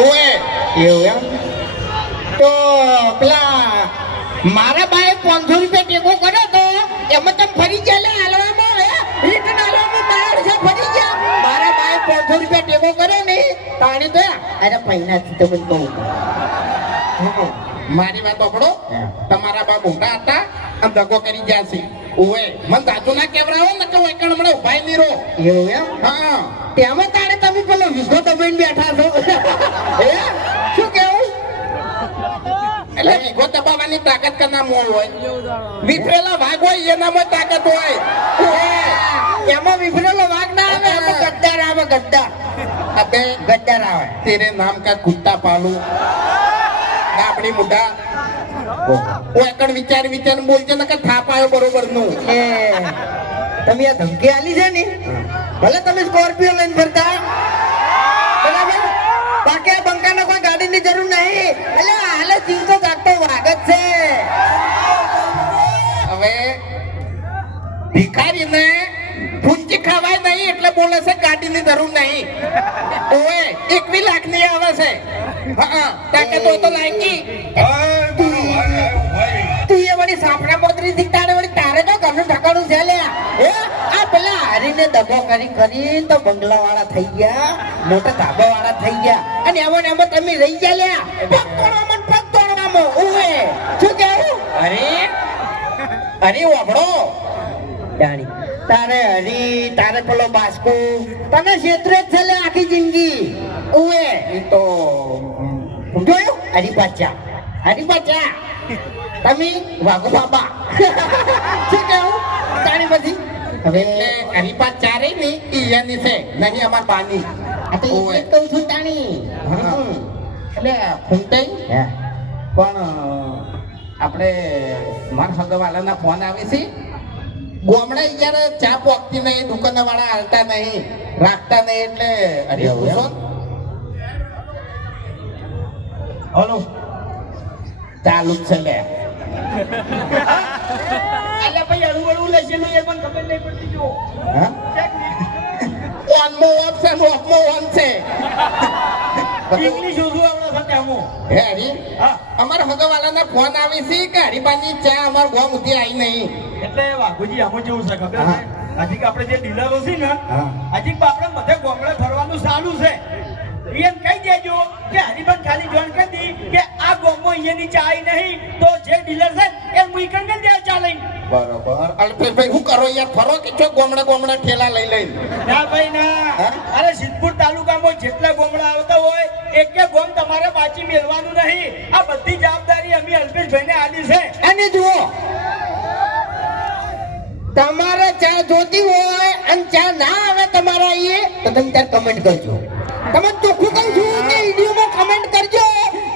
ઓએ એવું એમ તો પેલા મારા બાએ 500 રૂપિયા ટેકો કર્યો તો એમાં તમે ફરી ગયા લે હાલવામાં રિટર્ન હાલવામાં બહાર છે ફરી ગયા મારા બાએ 500 રૂપિયા ટેકો કર્યો ને તાણી તો અરે પૈનાથી તો મને કહું મારી વાત સાંભળો તમારા બા મોટા હતા આમ દગો કરી ગયા છે ઓએ મન દાદુ ના કેવરાવો ને કે એકણ હમણાં ઉભાઈ ની રો એવું એમ હા તેમાં તારે તમે પેલો વિસ્કો દબાઈને બેઠા છો હે શું કેવું એટલે વિગો દબાવવાની તાકાત કના મોં હોય વિફરેલા ભાગ હોય એનામાં તાકાત હોય એમાં વિફરેલો વાઘ ના આવે એમાં ગદ્દાર આવે ગદ્દાર અબે ગદ્દાર આવે તેરે નામ કા કુત્તા પાલુ આપણી મોટા ઓ એકણ વિચાર બોલજે ને કે થાપ આવ્યો બરોબર નું એ તમે આ ધમકી આલી છે ને ભલે તમે સ્કોર્પિયો લઈને ફરતા બરાબર બાકી આ બંકાને કોઈ ગાડીની જરૂર નહીં એટલે હાલે જીવતો જાગતો વાઘ જ છે હવે ભિખારીને ફૂંચી ખવાય નહીં એટલે બોલે છે ગાડીની જરૂર નહીં ઓએ 21 લાખ ની આવે છે હા તાકે તો લાગી તું એ વળી સાપડા પોતરી થી તારે વળી તારે તો ઘરનું ઠકાણું છે લે એ આ પેલા હારીને દગો કરી તો બંગલા વાળા થઈ ગયા મોટા ધાબા વાળા થઈ ગયા અને એમાં ને એમાં તમે રહી ગયા લ્યા પગ તોડવામાં ઓએ શું કેવું અરે વાપડો જાણી તારે હરી તારે પેલો બાસ્કો તને ક્ષેત્રે જ છે લે આખી જિંદગી ઓએ એ તો જોયું હરી પાછા તમે વાઘુ બાબા શું કેવું તારી બધી હવે હરીપા ચારે ની ઈયાની છે નહીં અમાર બાની આ તો ઓએ. એ કહું છું તાણી એટલે ફૂંટાઈ પણ આપણે માર હગવાલાના ફોન આવે છે ગોમડા યાર ચા પોકતી નહીં દુકાન વાળા હાલતા નહીં રાખતા નહીં એટલે અરે એવું પૂછો હલો ચાલુ જ છે લે એટલે ભાઈ અડું લેશે નું એ પણ ખબર નહીં પડતી જો હા ઓન છે ઓફમાં ઓન છે ઇંગ્લિશ ઓછું આવડે સાથે આમો હે હરી હા અમાર હગવાલાના ફોન આવે છે કે હરીબાની ચા અમાર ગોમ ઉધી આવી નહીં એટલે વાઘુજી આમાં કેવું છે ખબર હા. છે હજી આપણે જે ડીલરો છે ને હા. હજી આપણે બધે ગોમડે ફરવાનું ચાલુ છે એમ કહી દેજો કે હરિભાઈ ખાલી જોઈન કરી દી કે આ ગોમમાં અહીંયાની ચા આવી નહીં તો જે ડીલર છે એ મુઈકણ કરી દે ચા લઈને બરોબર અલ્પેશભાઈ શું કરો યાર ફરો કે છો ગોમડા ઠેલા લઈ લઈને ના ભાઈ ના હા? અરે સિદ્ધપુર તાલુકામાં જેટલા ગોમડા આવતા હોય એક ગોમ તમારે પાછી મેળવાનું નહીં આ બધી જવાબદારી અમે અલ્પેશભાઈને આલી છે અને જુઓ તમારે ચા જોતી હોય અને ચા ના આવે તમારા અહીંયા તો તમે ત્યારે કમેન્ટ કરજો તમે ચોખ્ખું કહું છું કે વિડીયોમાં કમેન્ટ કરજો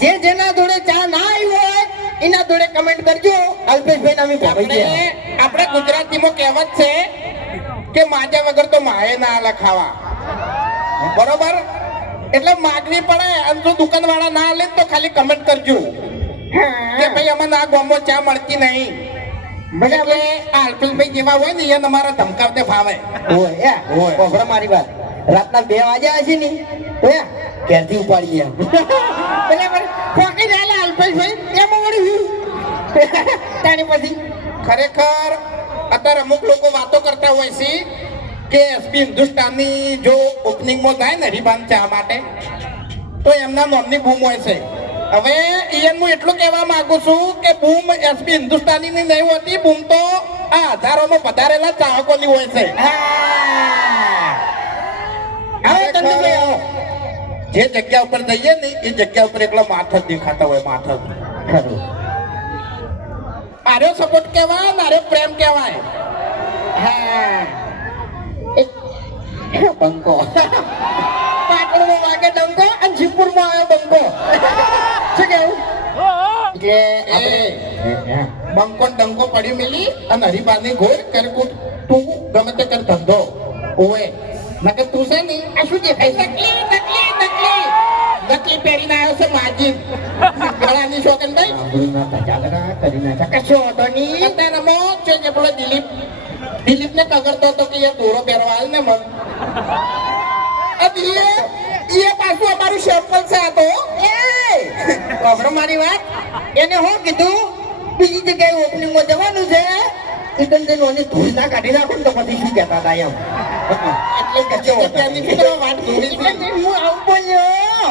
જે જેના જોડે ચા ના આવી હોય એના જોડે કમેન્ટ કરજો અલ્પેશભાઈ અમે ભાગી ગયા આપણે ગુજરાતીમાં કહેવત છે કે માજા વગર તો માએ ના આલે ખાવા બરોબર એટલે માગણી પડે અને જો દુકાનવાળા ના આલે તો ખાલી કમેન્ટ કરજો કે ભાઈ અમને આ ગામમાં ચા મળતી નહીં બરાબર આ અલ્પેશભાઈ જેવા હોય ને એ તમારા ધમકાવતે ફાવે ઓય યા ઓય. ઓગળો મારી વાત રાતના 2 વાગ્યા હશે ને તો યા ક્યારથી ઉપાડી બરાબર ખોટી રહેલા અલ્પેશભાઈ એમાં વળી તારી પછી ખરેખર અત્યારે અમુક લોકો વાતો કરતા હોય છે કે એસપી હિન્દુસ્તાનની જો ઓપનિંગમાં થાય ને હરીબાન ચા માટે તો એમના નામની બૂમ હોય છે હવે હું એટલું કહેવા માંગુ છું કે બૂમ એસપી હિન્દુસ્તાનીની નહીં હોતી બૂમ તો આ હજારોમાં પધારેલા ચાહકોની હોય છે હવે ચંદુભાઈ આવો જે જગ્યા ઉપર જઈએ ને એ જગ્યા ઉપર એકલો માથ જ દેખાતા હોય માથ જ ખરું આર્યો સપોર્ટ કહેવાય ને આર્યો પ્રેમ કહેવાય હા બંકો પાટણમાં વાગે ડંકો અને જીપુરમાં આવ્યો બંકો શું કેવું એટલે એ બંકો ને ડંકો પડી મેલી અને હરીબાની ગોળ કરકુટ તું ગમે તે કર ધંધો ઓએ નકર તું છે ને આ શું દેખાય નકલી પહેરીને આવ્યો છે માજી ગળાની શોખન ભાઈ કશો હતો નહીં અત્યારે મો છે જે પેલો દિલીપ ને કગરતો હતો કે એ દોરો પહેરવા હાલ ને મન એ પાછું અમારું સેમ્પલ છે આ તો સાંભળો મારી વાત. એને હું કીધું બીજી જગ્યાએ ઓપનિંગમાં જવાનું છે ઈટન જઈને ઓની ધૂળ ના કાઢી નાખો ને તો પછી શું કહેતા હતા એમ. એટલે કચ્ચો ત્યાંની મિત્રો વાત ધૂળી છે. હું આવું બોલ્યો.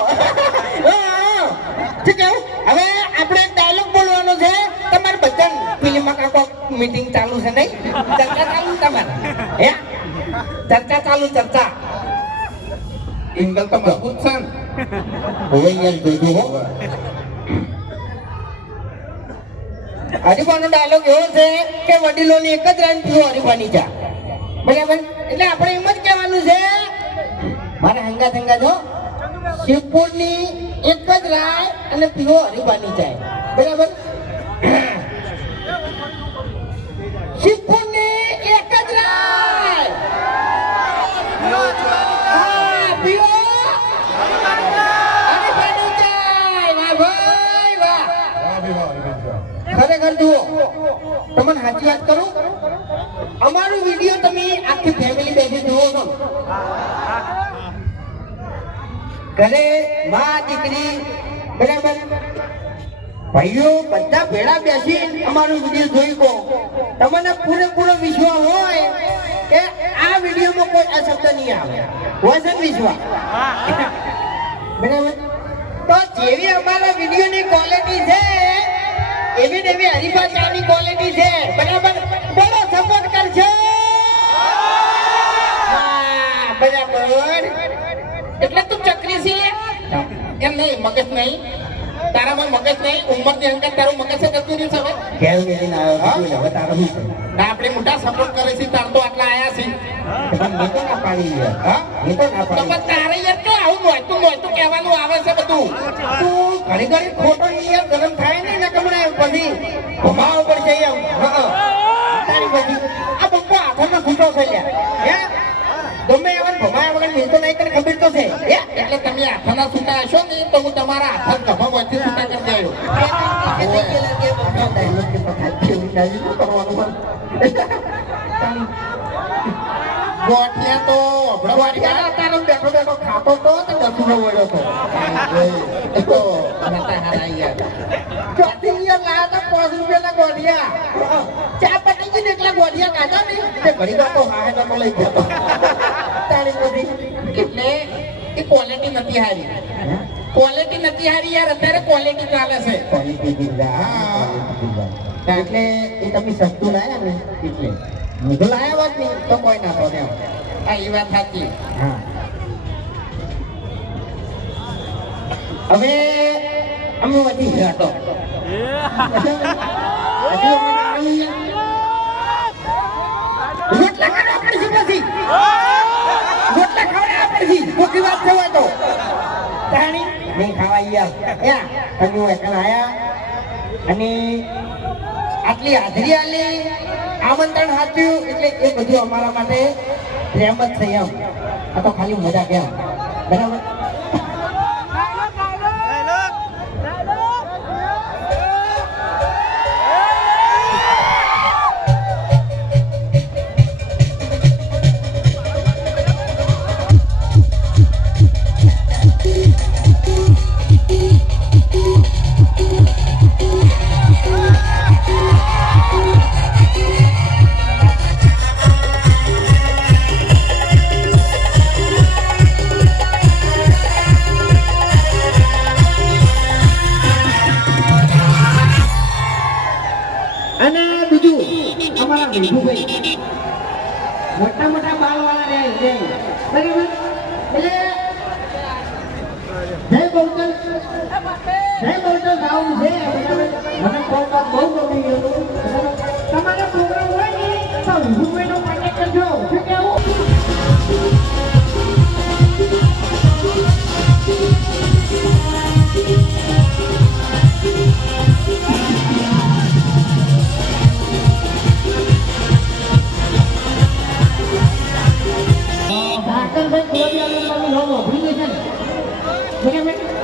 શું કહ્યું? હવે આપણે એક ડાયલોગ બોલવાનો છે. તમારે બધા ફિલ્મમાં કાકો મીટિંગ ચાલુ છે નહીં? ચર્ચા ચાલુ તમારે હે? ચર્ચા ચાલુ ચર્ચા. એંગલ તો મજબૂત છે ને. હવે યાર જોજો હો. હરીફાનો ડાયલોગ એવો છે કે વડીલોની એક જ રાન પીવો હરીફાની ચા. બરાબર? એટલે આપણે એમ જ કહેવાનું છે મારા હંગા જો શિવપુરની એક જ રાય અને પીવો હરીફાની ચા. બરાબર? શિવપુરની એક જ રાય હા, પીવો હરીફાની ચા. વાહ ભાઈ વાહ. ખરેખર જુઓ તમને સાચી વાત કરું અમારું વિડીયો તમે આખી ફેમિલી બેસી જુઓ છો ઘરે માં દીકરી બરાબર ભાઈઓ બધા ભેળા બેસી અમારું વિડીયો જોઈ કો તમને પૂરેપૂરો વિશ્વાસ હોય કે આ વિડીયોમાં કોઈ અશબ્દ નહીં આવે વજન વિશ્વાસ બરાબર તો જેવી અમારા વિડીયોની ક્વોલિટી છે એવી ને એવી હરીફા ચાની ક્વોલિટી છે. બરાબર? બોલો સપોર્ટ કરજો. હા, બરાબર. એટલે તું ચક્રી છે એમ નહીં, મગજ નહીં તારામાં, મગજ નહીં. ઉંમરની અંકલ તારું મગજ છે જતું રહ્યું છે હવે. ઘેર મેળીને આવ્યો છું, હવે તારો શું છે? ના, આપણે મોટા સપોર્ટ કરે છે તાર તો આટલા આયા છે. મેં તો ના પાડી યાર. હા? મેં તો ના તો પાડી. પણ તારે યાર તો આવું મોયતું કહેવાનું આવે છે બધું. તું ઘડી ઘડી ખોટો યાર ગરમ થાય ને ને કમળે પછી ભમાવા ઉપર જઈ આવ. હા તારી બધી આ બપ્પો હાથમાં ખૂટો છે લ્યા. હે ગમે એવા ભમાયા વગર મિલતો નહીં તને ખબર તો છે. હે એટલે તમે હાથના છૂટા હશો ને તો હું તમારા હાથ ગભા વચ્ચે છૂટા કરી દેયો. ગોઠિયા તો તારો બેઠો બેઠો ખાતો તો ડસુનો વળ્યો તો એ તો નતા હારા યાર. ચોથી યાર લાયા તા 5 રૂપિયાના ગોઢિયા. ચા પતી ગઈ ને એકલા ગોઢિયા કાઢા ને તે ઘડી વાર તો હાહે નતો લઈ ગયો. તારી બધી એટલે એ ક્વોલિટી નથી હારી. ક્વોલિટી નથી હારી યાર. અત્યારે ક્વોલિટી ચાલે છે. ક્વોલિટી દીધા. એટલે એ તમે સસ્તું લાયા ને એટલે મોઢું લાયા હોત ને તો કોઈ ના તો એમ. હા, એ વાત સાચી. હા હવે અમે વધી ગયા તો રોટલા ખાવા પડશે પછી રોટલા ખાવા પડશે મોટી વાત થવા તો તાણી નહીં ખાવા યાર યા તમે એકલા આયા અને આટલી હાજરી આલી આમંત્રણ આપ્યું એટલે એ બધું અમારા માટે પ્રેમ જ છે એમ. આ તો ખાલી મજા કેમ બરાબર. અને બીજું અમારા વિભુભાઈ મોટા મોટા બાલ વાળા રહે છે બરાબર. એટલે જય ગૌતમ ગાવું છે બરાબર. મને કોલકાત બહુ ગમી ગયું. તમારા પ્રોગ્રામ હોય ને તો વિભુભાઈ નો કોન્ટેક્ટ કરજો. શું કેવું? ભાઈ